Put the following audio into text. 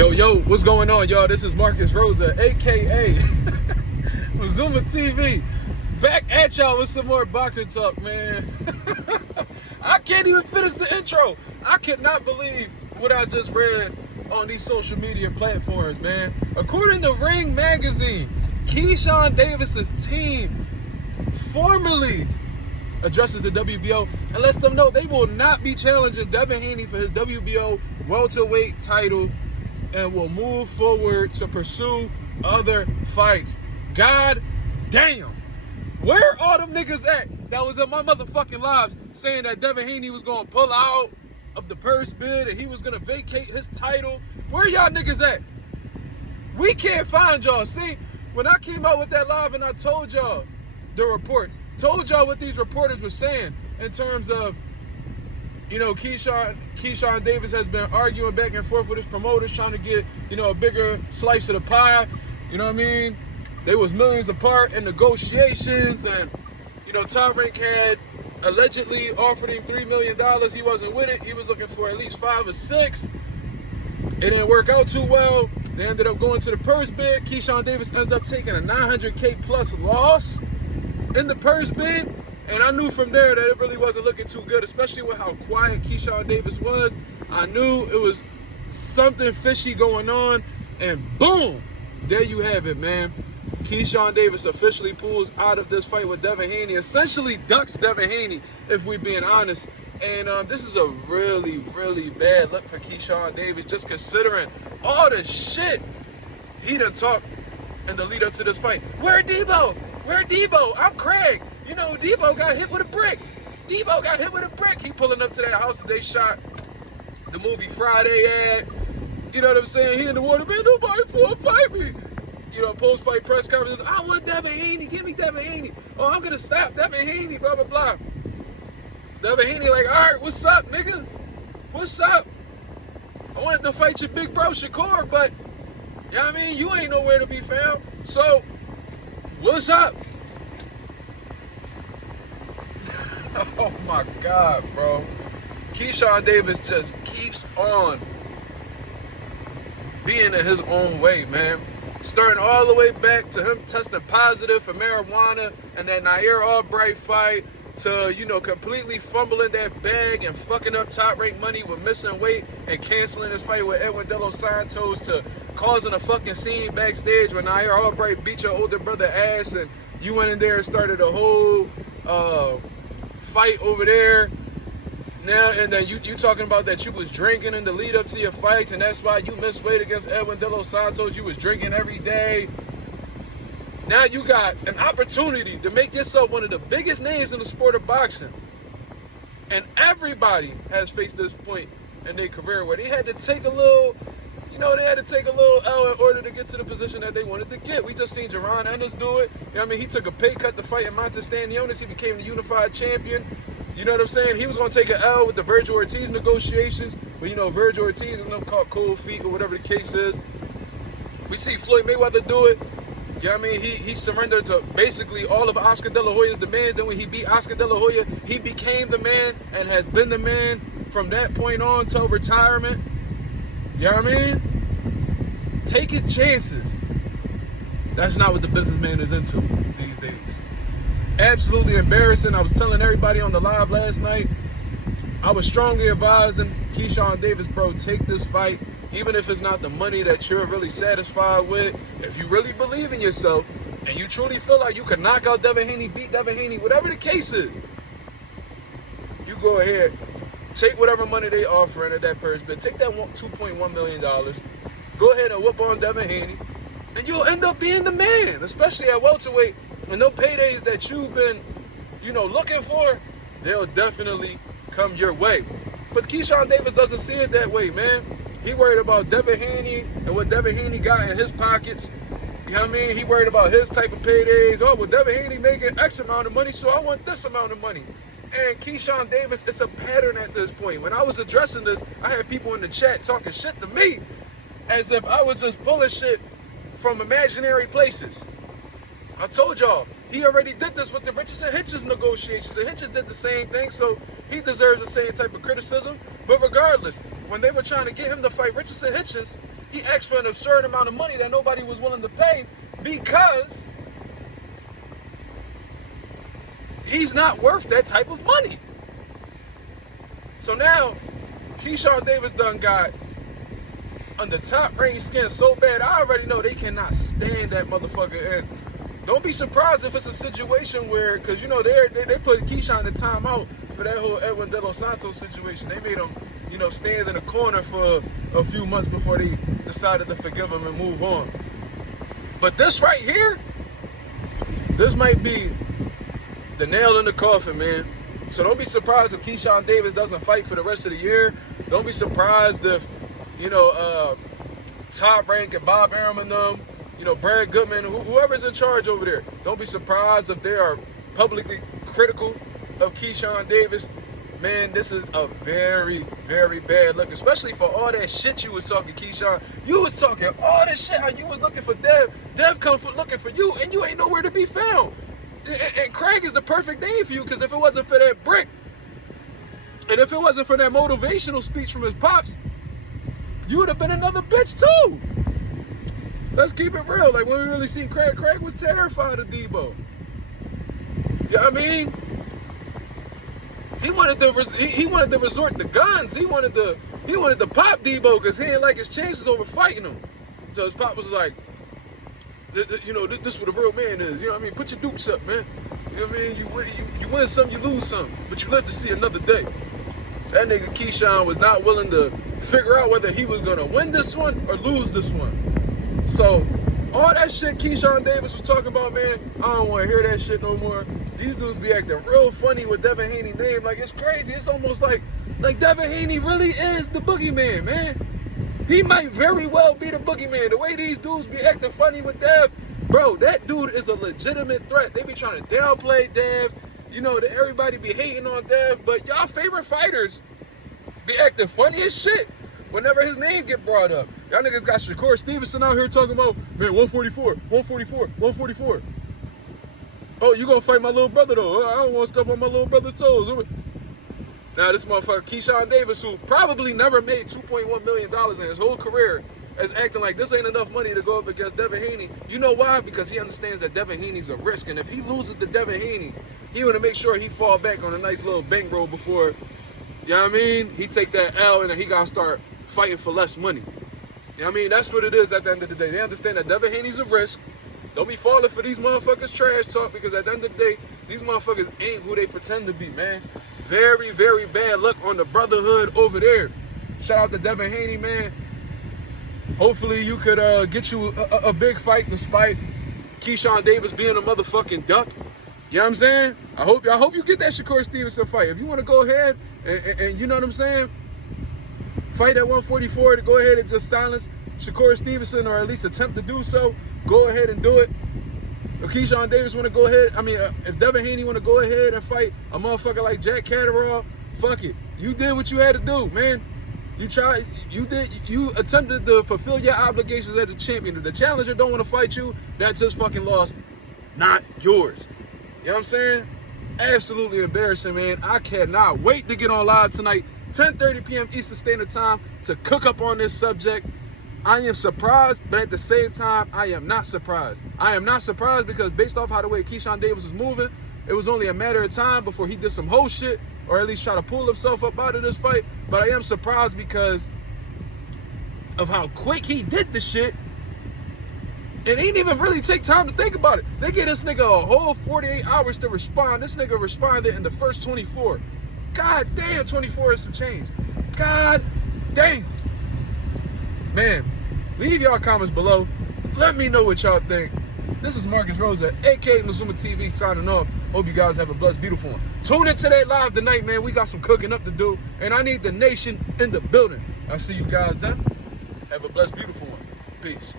Yo, what's going on, y'all? This is Marcus Rosa, aka Zuma TV, back at y'all with some more boxing talk, man. I can't even finish the intro. I cannot believe what I just read on these social media platforms, man. According to Ring Magazine, Keyshawn Davis's team formally addresses the WBO and lets them know they will not be challenging Devin Haney for his WBO welterweight title and will move forward to pursue other fights. God damn. Where all them niggas at that was in my motherfucking lives saying that Devin Haney was going to pull out of the purse bid and he was going to vacate his title? Where y'all niggas at? We can't find y'all. See, when I came out with that live and I told y'all the reports, told y'all what these reporters were saying in terms of, you know, Keyshawn Davis has been arguing back and forth with his promoters, trying to get, you know, a bigger slice of the pie. You know what I mean? They was millions apart in negotiations, and, you know, Top Rank had allegedly offered him $3 million. He wasn't with it. He was looking for at least 5 or 6. It didn't work out too well. They ended up going to the purse bid. Keyshawn Davis ends up taking a $900K plus loss in the purse bid. And I knew from there that it really wasn't looking too good, especially with how quiet Keyshawn Davis was. I knew it was something fishy going on. And boom, there you have it, man. Keyshawn Davis officially pulls out of this fight with Devin Haney, essentially ducks Devin Haney, if we're being honest. And this is a really, really bad look for Keyshawn Davis, just considering all the shit he done talked in the lead up to this fight. Where Debo? Where Debo? I'm Craig. You know, Debo got hit with a brick. Debo got hit with a brick. He pulling up to that house that they shot the movie Friday at. You know what I'm saying? He in the water, man, nobody for fight me. You know, post-fight press conferences, I want Devin Haney, give me Devin Haney. Oh, I'm going to stop Devin Haney, blah, blah, blah. Devin Haney like, all right, what's up, nigga? What's up? I wanted to fight your big bro, Shakur, but, you know what I mean? You ain't nowhere to be found. So, what's up? Oh my God, bro. Keyshawn Davis just keeps on being in his own way, man. Starting all the way back to him testing positive for marijuana and that Nair Albright fight, to, you know, completely fumbling that bag and fucking up Top Rank money with missing weight and canceling his fight with Edwin De Los Santos, to causing a fucking scene backstage when Nair Albright beat your older brother ass and you went in there and started a whole fight over there. Now, and then you talking about that you was drinking in the lead up to your fights, and that's why you missed weight against Edwin De Los Santos. You was drinking every day. Now you got an opportunity to make yourself one of the biggest names in the sport of boxing. And everybody has faced this point in their career where they had to take a little, you know, they had to take a little L in order to get to the position that they wanted to get. We just seen Jaron Ennis do it. You know what I mean? He took a pay cut to fight in Montes Stanionis. He became the unified champion. You know what I'm saying? He was going to take an L with the Virgil Ortiz negotiations. But, you know, Virgil Ortiz is not called cold feet or whatever the case is. We see Floyd Mayweather do it. You know what I mean? He surrendered to basically all of Oscar De La Hoya's demands. Then when he beat Oscar De La Hoya, he became the man and has been the man from that point on till retirement. You know what I mean? Taking chances. That's not what the businessman is into these days. Absolutely embarrassing. I was telling everybody on the live last night, I was strongly advising Keyshawn Davis, bro, take this fight, even if it's not the money that you're really satisfied with. If you really believe in yourself and you truly feel like you can knock out Devin Haney, beat Devin Haney, whatever the case is, you go ahead, take whatever money they offering at that purse bid, take that $2.1 million, go ahead and whoop on Devin Haney, and you'll end up being the man, especially at welterweight. And those paydays that you've been, you know, looking for, they'll definitely come your way. But Keyshawn Davis doesn't see it that way, man. He worried about Devin Haney and what Devin Haney got in his pockets. You know what I mean? He worried about his type of paydays. Oh, well, Devin Haney making X amount of money, so I want this amount of money. And Keyshawn Davis, it's a pattern at this point. When I was addressing this, I had people in the chat talking shit to me as if I was just pulling shit from imaginary places. I told y'all, he already did this with the Richardson Hitchens negotiations. And Hitchens did the same thing, so he deserves the same type of criticism. But regardless, when they were trying to get him to fight Richardson Hitchens, He asked for an absurd amount of money that nobody was willing to pay because he's not worth that type of money. So now, Keyshawn Davis done got on the top range skin so bad, I already know they cannot stand that motherfucker. And don't be surprised if it's a situation where, because you know they put Keyshawn in timeout for that whole Edwin De Los Santos situation. They made him, you know, stand in a corner for a few months before they decided to forgive him and move on. But this right here, this might be the nail in the coffin, man. So don't be surprised if Keyshawn Davis doesn't fight for the rest of the year. Don't be surprised if, you know, Top Rank and Bob Arum and them, you know, Brad Goodman, whoever's in charge over there. Don't be surprised if they are publicly critical of Keyshawn Davis. Man, this is a very, very bad look, especially for all that shit you was talking, Keyshawn. You was talking all this shit, how you was looking for Dev. Dev come for looking for you, and you ain't nowhere to be found. And Craig is the perfect name for you, because if it wasn't for that brick, and if it wasn't for that motivational speech from his pops, you would have been another bitch too. Let's keep it real. Like, when we really seen Craig was terrified of Debo. You know what I mean? He wanted to resort to guns. He wanted to pop Debo because he didn't like his chances over fighting him. So his pop was like, you know, this is what a real man is. You know what I mean? Put your dukes up, man. You know what I mean? You win some, you lose some, but you live to see another day. That nigga Keyshawn was not willing to figure out whether he was gonna win this one or lose this one. So all that shit Keyshawn Davis was talking about, man, I don't want to hear that shit no more. These dudes be acting real funny with Devin Haney's name. Like, it's crazy. It's almost like Devin Haney really is the boogeyman, man. He might very well be the boogeyman. The way these dudes be acting funny with Dev, bro, that dude is a legitimate threat. They be trying to downplay Dev. You know, everybody be hating on Dev, but y'all favorite fighters be acting funny as shit whenever his name get brought up. Y'all niggas got Shakur Stevenson out here talking about, man, 144, 144, 144. Oh, you gonna fight my little brother though? I don't want to step on my little brother's toes. Now this motherfucker Keyshawn Davis, who probably never made $2.1 million in his whole career, is acting like this ain't enough money to go up against Devin Haney. You know why? Because he understands that Devin Haney's a risk, and if he loses to Devin Haney, he want to make sure he fall back on a nice little bankroll before, you know what I mean, he take that L and then he gotta start fighting for less money. You know what I mean? That's what it is at the end of the day. They understand that Devin Haney's a risk. Don't be falling for these motherfuckers trash talk, because at the end of the day, these motherfuckers ain't who they pretend to be, man. Very, very bad luck on the brotherhood over there. Shout out to Devin Haney, man. Hopefully you could get you a big fight despite Keyshawn Davis being a motherfucking duck. You know what I'm saying? I hope you get that Shakur Stevenson fight. If you want to go ahead and you know what I'm saying, fight at 144 to go ahead and just silence Shakur Stevenson, or at least attempt to do so, go ahead and do it. If Keyshawn Davis want to go ahead, if Devin Haney want to go ahead and fight a motherfucker like Jack Catterall, fuck it. You did what you had to do, man. You attempted to fulfill your obligations as a champion. If the challenger don't want to fight you, that's his fucking loss, not yours. You know what I'm saying? Absolutely embarrassing, man. I cannot wait to get on live tonight, 10:30 p.m. Eastern Standard Time, to cook up on this subject. I am surprised, but at the same time, I am not surprised. I am not surprised because based off how the way Keyshawn Davis was moving, it was only a matter of time before he did some whole shit, or at least try to pull himself up out of this fight. But I am surprised because of how quick he did the shit. And he didn't even really take time to think about it. They gave this nigga a whole 48 hours to respond. This nigga responded in the first 24. God damn, 24 is some change. God damn. Man, leave y'all comments below. Let me know what y'all think. This is Marcus Rosa, aka Mazuma TV, signing off. Hope you guys have a blessed, beautiful one. Tune into that live tonight, man. We got some cooking up to do, and I need the nation in the building. I'll see you guys then. Have a blessed, beautiful one. Peace.